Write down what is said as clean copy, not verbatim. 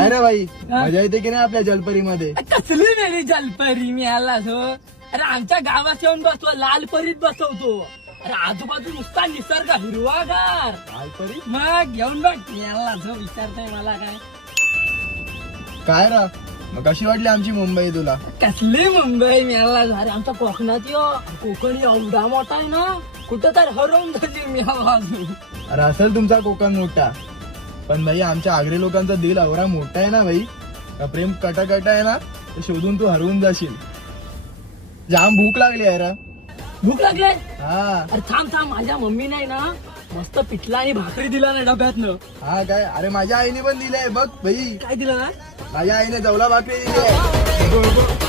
काय रे भाई मजा येते की नाही आपल्या जलपरी मध्ये? कसली मेली जलपरी मी आला अरे आमच्या गावात येऊन बसतो लाल परीत बसवतो. अरे आजूबाजू नुसता निसर्ग हिरवागार. जलपरी मग घेऊन बघ मी आला विचारताय मला काय काय रा मग कशी वाटली आमची मुंबई तुला? कसली मुंबई मी आला अरे आमच्या कोकणात कोकण एवढा मोठा आहे ना कुठं तर हरवून जाईल मी अजून. अरे असेल तुमचा कोकण मोठा पण भाई आमच्या आगरी लोकांचा दिल एवढा मोठा आहे ना भाई का प्रेम कटाकटा आहे ना ते शोधून तू हरवून जाशील. जाम भूक लागली आहे रा. भूक लागले हा अरे थांब माझ्या मम्मी नाही ना मस्त पिठला आणि भाकरी दिला ना डब्यातनं. हा काय अरे माझ्या आईने पण दिलंय बघ भाई. काय दिलं ना माझ्या आईने जवला भाकरी दिली आहे.